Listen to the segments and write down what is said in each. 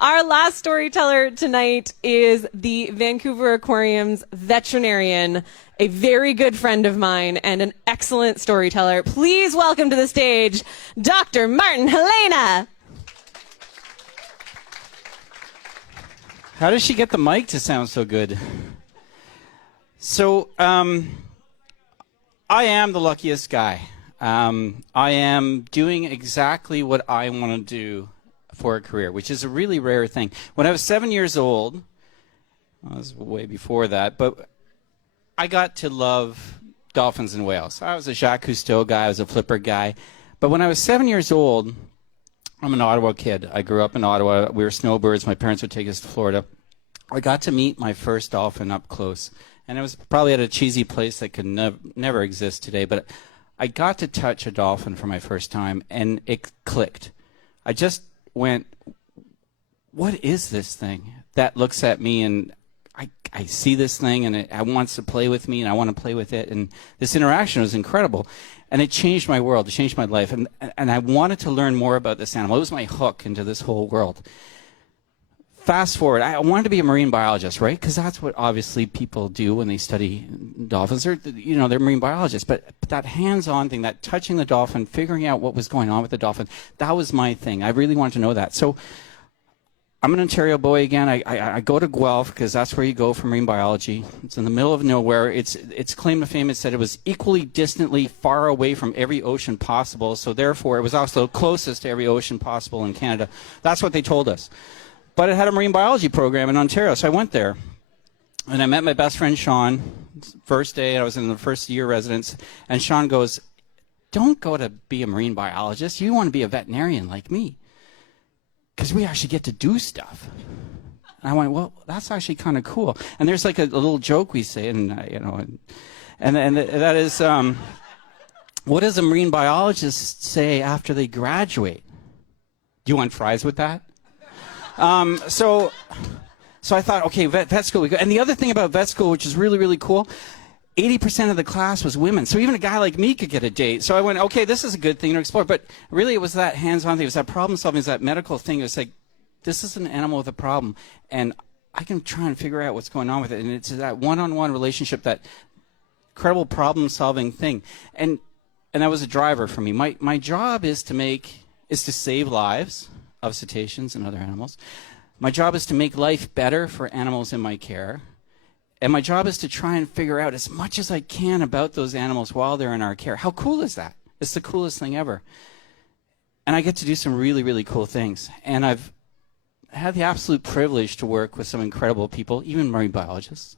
Our last storyteller tonight is the Vancouver Aquarium's veterinarian, a very good friend of mine and an excellent storyteller. Please welcome to the stage, Dr. Martin Haluena. How does she get the mic to sound so good? So, I am the luckiest guy. I am doing exactly what I want to do for a career, which is a really rare thing. When I was 7 years old, well, was way before that, but I got to love dolphins and whales. I was a Jacques Cousteau guy, I was a flipper guy. But when I was 7 years old, I'm an Ottawa kid. I grew up in Ottawa. We were snowbirds. My parents would take us to Florida. I got to meet my first dolphin up close. And it was probably at a cheesy place that could never exist today. But I got to touch a dolphin for my first time, and it clicked. I just went, what is this thing that looks at me, and I see this thing, and it wants to play with me, and I want to play with it. And this interaction was incredible. And it changed my world. It changed my life. And I wanted to learn more about this animal. It was my hook into this whole world. Fast forward, I wanted to be a marine biologist, right? Because that's what obviously people do when they study dolphins. They're marine biologists. But that hands-on thing, that touching the dolphin, figuring out what was going on with the dolphin, that was my thing. I really wanted to know that. So I'm an Ontario boy again. I go to Guelph because that's where you go for marine biology. It's in the middle of nowhere. Its claim to fame is that it was equally distantly far away from every ocean possible. So therefore, it was also closest to every ocean possible in Canada. That's what they told us. But it had a marine biology program in Ontario, so I went there. And I met my best friend, Sean. First day, I was in the first year residence. And Sean goes, don't go to be a marine biologist. You want to be a veterinarian like me. Because we actually get to do stuff. And I went, well, that's actually kind of cool. And there's like a little joke we say, and that is, what does a marine biologist say after they graduate? Do you want fries with that? So I thought, okay, vet school. And the other thing about vet school, which is really, really cool, 80% of the class was women. So even a guy like me could get a date. So I went, okay, this is a good thing to explore. But really, it was that hands-on thing. It was that problem solving. It was that medical thing. It was like, this is an animal with a problem. And I can try and figure out what's going on with it. And it's that one-on-one relationship, that incredible problem-solving thing. And that was a driver for me. My job is to save lives of cetaceans and other animals. My job is to make life better for animals in my care. And my job is to try and figure out as much as I can about those animals while they're in our care. How cool is that? It's the coolest thing ever. And I get to do some really, really cool things. And I've had the absolute privilege to work with some incredible people, even marine biologists,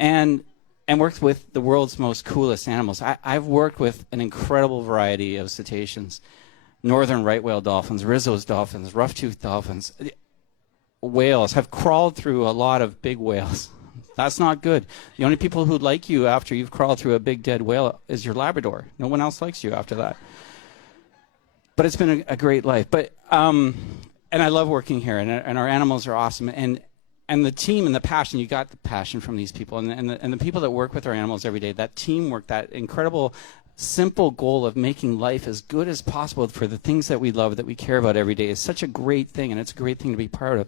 and worked with the world's most coolest animals. I've worked with an incredible variety of cetaceans. Northern right whale dolphins, Rizzo's dolphins, rough-toothed dolphins, whales. Have crawled through a lot of big whales. That's not good. The only people who like you after you've crawled through a big dead whale is your Labrador. No one else likes you after that. But it's been a great life. But and I love working here, and our animals are awesome. And the team and the passion, you got the passion from these people, and the people that work with our animals every day, that teamwork, that incredible simple goal of making life as good as possible for the things that we love, that we care about every day, is such a great thing, and it's a great thing to be part of.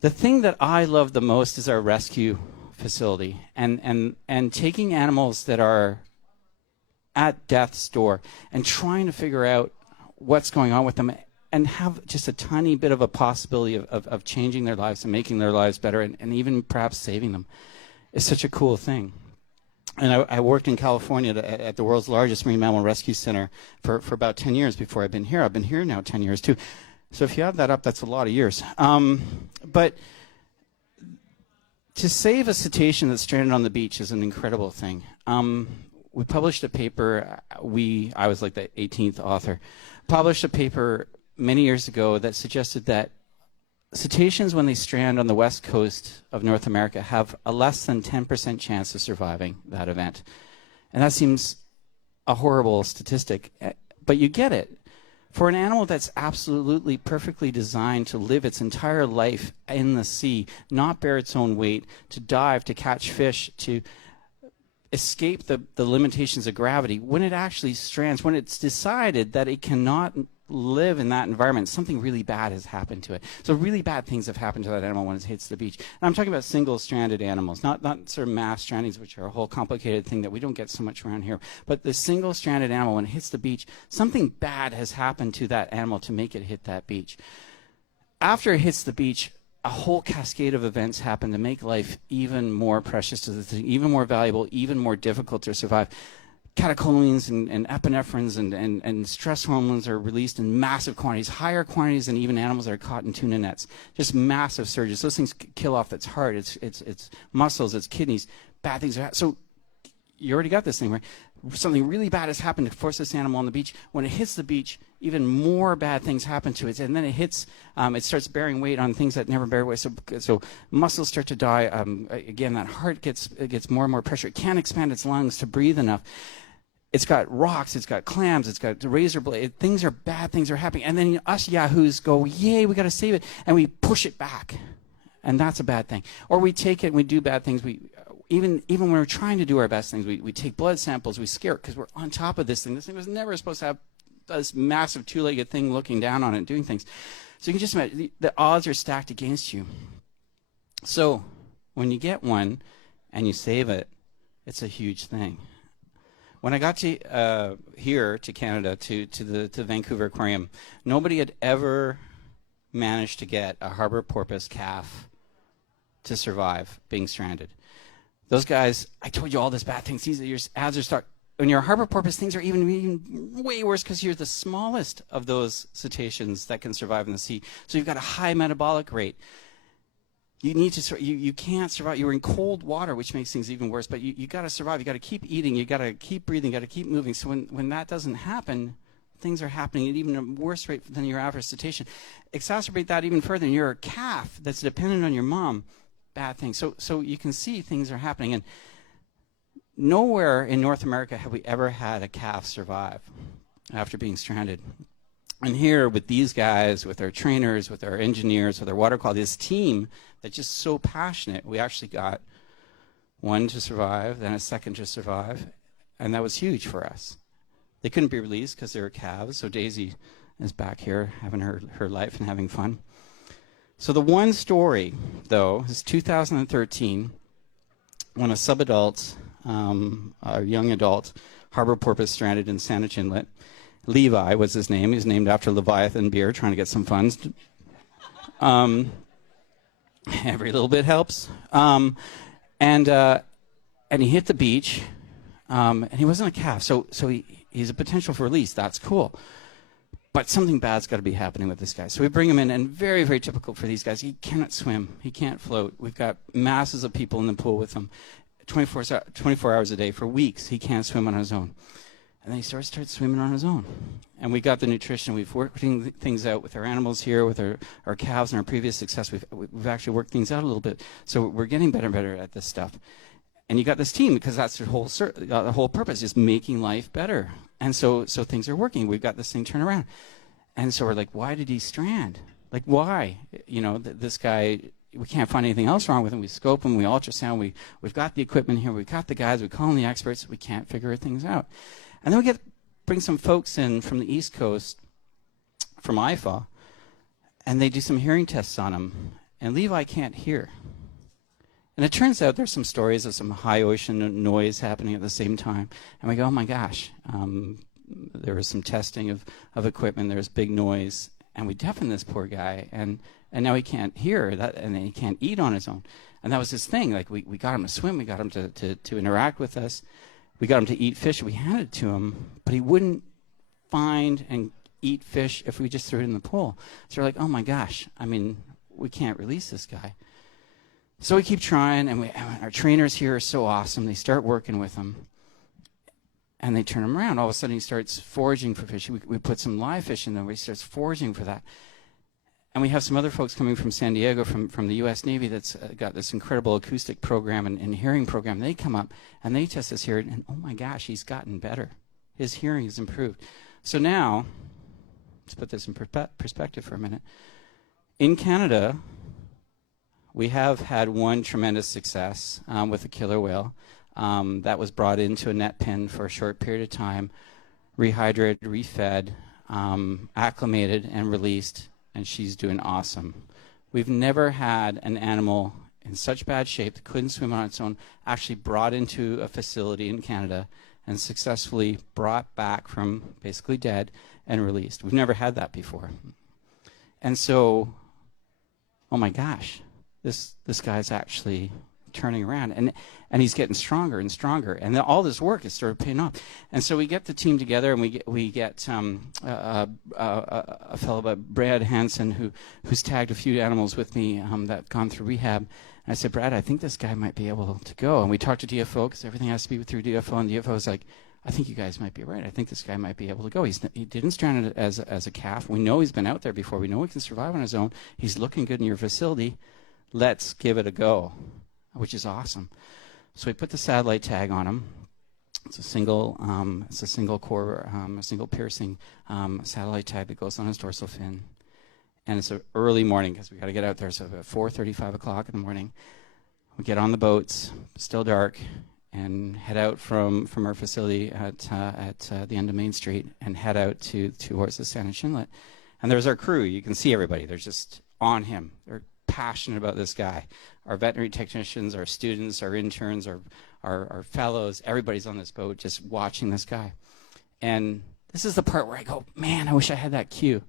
The thing that I love the most is our rescue facility, and taking animals that are at death's door and trying to figure out what's going on with them and have just a tiny bit of a possibility of changing their lives and making their lives better, and even perhaps saving them, is such a cool thing. And I worked in California at the world's largest marine mammal rescue center for about 10 years before I've been here. I've been here now 10 years too. So if you add that up, that's a lot of years. But to save a cetacean that's stranded on the beach is an incredible thing. We published a paper, I was like the 18th author, published a paper many years ago that suggested that cetaceans, when they strand on the west coast of North America, have a less than 10% chance of surviving that event. And that seems a horrible statistic, but you get it. For an animal that's absolutely perfectly designed to live its entire life in the sea, not bear its own weight, to dive, to catch fish, to escape the limitations of gravity, when it actually strands, when it's decided that it cannot live in that environment, something really bad has happened to it. So really bad things have happened to that animal when it hits the beach. And I'm talking about single-stranded animals, not sort of mass strandings, which are a whole complicated thing that we don't get so much around here. But the single-stranded animal, when it hits the beach, something bad has happened to that animal to make it hit that beach. After it hits the beach, a whole cascade of events happen to make life even more precious to the thing, even more valuable, even more difficult to survive. Catecholamines and epinephrines and stress hormones are released in massive quantities, higher quantities than even animals that are caught in tuna nets. Just massive surges. Those things kill off its heart, its muscles, its kidneys. Bad things are so you already got this thing, right? Something really bad has happened to force this animal on the beach. When it hits the beach, even more bad things happen to it, and then it hits. It starts bearing weight on things that never bear weight. So muscles start to die. Again, that heart gets more and more pressure. It can't expand its lungs to breathe enough. It's got rocks, it's got clams, it's got razor blade. Things are bad, things are happening. And then us yahoos go, yay, we got to save it. And we push it back. And that's a bad thing. Or we take it and we do bad things. Even when we're trying to do our best things, we take blood samples, we scare it because we're on top of this thing. This thing was never supposed to have this massive two-legged thing looking down on it and doing things. So you can just imagine, the odds are stacked against you. So when you get one and you save it, it's a huge thing. When I got to here to Canada, to the Vancouver Aquarium, nobody had ever managed to get a Harbour porpoise calf to survive being stranded. Those guys, I told you all these bad things. Your ads are start. When you're a Harbour porpoise, things are even way worse because you're the smallest of those cetaceans that can survive in the sea. So you've got a high metabolic rate. You need to. You can't survive. You're in cold water, which makes things even worse. But you got to survive. You got to keep eating. You got to keep breathing. You got to keep moving. So when that doesn't happen, things are happening at even a worse rate than your average cetacean. Exacerbate that even further. And you're a calf that's dependent on your mom. Bad things. So you can see things are happening. And nowhere in North America have we ever had a calf survive after being stranded. And here with these guys, with our trainers, with our engineers, with our water quality, this team that's just so passionate, we actually got one to survive, then a second to survive, and that was huge for us. They couldn't be released because they were calves, so Daisy is back here having her life and having fun. So the one story, though, is 2013, when a subadult, a young adult, Harbour porpoise stranded in Saanich Inlet. Levi was his name. He was named after Leviathan beer, trying to get some funds. Every little bit helps. And he hit the beach, and he wasn't a calf, so he's a potential for release. That's cool. But something bad's got to be happening with this guy. So we bring him in, and very, very typical for these guys. He cannot swim. He can't float. We've got masses of people in the pool with him, 24 hours a day for weeks. He can't swim on his own. And then he starts swimming on his own. And we got the nutrition. We've worked things out with our animals here, with our calves and our previous success. We've actually worked things out a little bit. So we're getting better and better at this stuff. And you got this team because that's the whole purpose, is making life better. And so things are working. We've got this thing turned around. And so we're like, why did he strand? Like, why? You know, this guy, we can't find anything else wrong with him. We scope him, we ultrasound, we've got the equipment here, we've got the guys, we call in the experts, we can't figure things out. And then we bring some folks in from the East Coast, from IFA, and they do some hearing tests on him. And Levi can't hear. And it turns out there's some stories of some high ocean noise happening at the same time. And we go, oh my gosh, there was some testing of equipment, there was big noise, and we deafened this poor guy, and now he can't hear, that, and he can't eat on his own. And that was his thing. Like, we got him to swim, we got him to interact with us, we got him to eat fish, we handed it to him, but he wouldn't find and eat fish if we just threw it in the pool. So we're like, oh my gosh, I mean, we can't release this guy. So we keep trying, and our trainers here are so awesome. They start working with him, and they turn him around. All of a sudden, he starts foraging for fish. We put some live fish in there, where he starts foraging for that. And we have some other folks coming from San Diego, from the U.S. Navy, that's got this incredible acoustic program and hearing program. They come up, and they test his hearing, and oh my gosh, he's gotten better. His hearing has improved. So now, let's put this in perspective for a minute. In Canada, we have had one tremendous success with a killer whale that was brought into a net pen for a short period of time, rehydrated, refed, acclimated and released, and she's doing awesome. We've never had an animal in such bad shape that couldn't swim on its own actually brought into a facility in Canada and successfully brought back from basically dead and released. We've never had that before. And so, oh my gosh, this guy's actually turning around, and he's getting stronger and stronger, and all this work is sort of paying off. And so we get the team together, and we get a fellow by Brad Hansen who's tagged a few animals with me that have gone through rehab. And I said, Brad, I think this guy might be able to go. And we talked to DFO because everything has to be through DFO, and DFO was like, I think you guys might be right. I think this guy might be able to go. He didn't strand it as a calf. We know he's been out there before. We know he can survive on his own. He's looking good in your facility. Let's give it a go, which is awesome. So we put the satellite tag on him. It's a single core, a single piercing satellite tag that goes on his dorsal fin. And it's an early morning because we got to get out there. So at 4:30, 5 o'clock in the morning, we get on the boats, still dark, and head out from our facility at the end of Main Street and head out towards the Saanich Inlet. And there's our crew. You can see everybody. They're just on him. They're passionate about this guy. Our veterinary technicians, our students, our interns, our fellows, everybody's on this boat just watching this guy. And this is the part where I go, man, I wish I had that cue,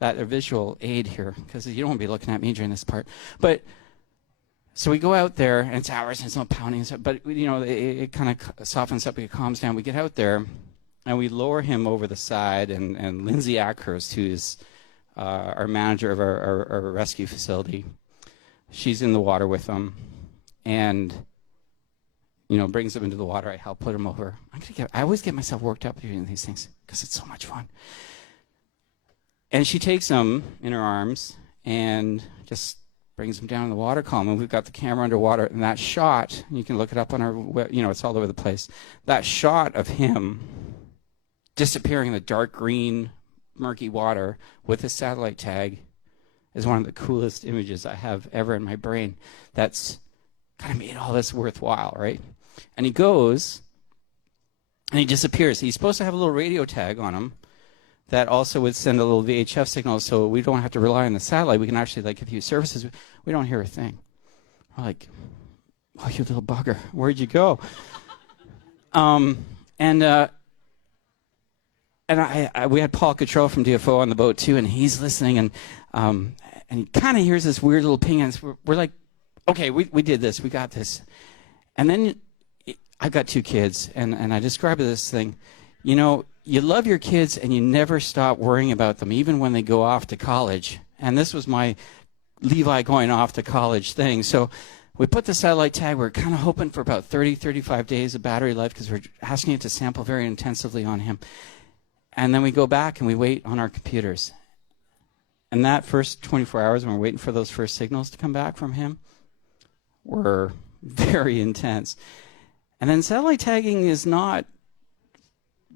that visual aid here, because you don't want to be looking at me during this part. But so we go out there, and it's hours, and it's not pounding, but it kind of softens up, it calms down. We get out there, and we lower him over the side, and Lindsay Ackhurst, who's our manager of our rescue facility, she's in the water with him, and brings him into the water. I help put him over. I always get myself worked up doing these things because it's so much fun. And she takes him in her arms and just brings him down in the water column, and we've got the camera underwater, and that shot, you can look it up on our it's all over the place. That shot of him disappearing in the dark green, murky water with his satellite tag is one of the coolest images I have ever in my brain. That's kind of made all this worthwhile, right? And he goes, and he disappears. He's supposed to have a little radio tag on him that also would send a little VHF signal, so we don't have to rely on the satellite. We can actually, if you services, we don't hear a thing. We're like, oh, you little bugger, where'd you go? We had Paul Cottrell from DFO on the boat too, and he's listening, and he kind of hears this weird little ping, and we're like, okay, we did this, we got this. And then I've got 2 kids, and I describe this thing, you love your kids and you never stop worrying about them, even when they go off to college. And this was my Levi going off to college thing. So we put the satellite tag. We're kind of hoping for about 30, 35 days of battery life because we're asking it to sample very intensively on him. And then we go back and we wait on our computers. And that first 24 hours when we're waiting for those first signals to come back from him were very intense. And then satellite tagging is not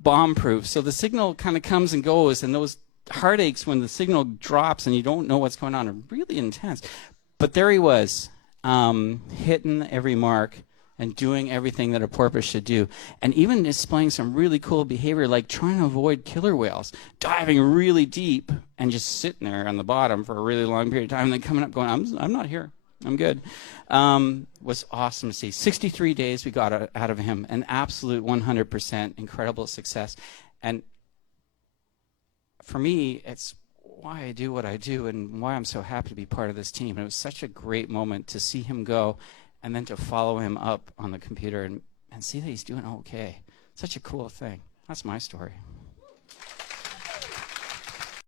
bomb-proof. So the signal kind of comes and goes, and those heartaches when the signal drops and you don't know what's going on are really intense. But there he was, hitting every mark and doing everything that a porpoise should do, and even displaying some really cool behavior, like trying to avoid killer whales, diving really deep and just sitting there on the bottom for a really long period of time, and then coming up going, I'm not here. I'm good. Was awesome to see. 63 days we got out of him, an absolute 100% incredible success. And for me, it's why I do what I do and why I'm so happy to be part of this team. And it was such a great moment to see him go and then to follow him up on the computer and see that he's doing okay. Such a cool thing. That's my story.